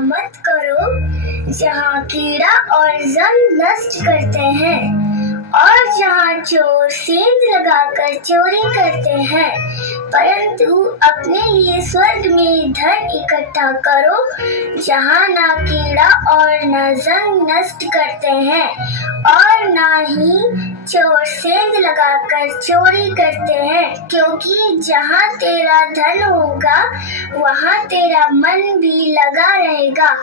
मत करो जहाँ कीड़ा और जंग नष्ट करते हैं और जहाँ चोर सेंध लगाकर चोरी करते हैं, परंतु अपने लिए स्वर्ग में धन इकट्ठा करो जहाँ ना कीड़ा और ना जंग नष्ट करते हैं और ना ही चोर सेंध लगाकर चोरी करते हैं, क्योंकि जहाँ तेरा धन होगा वहाँ तेरा मन भी लगा रहेगा।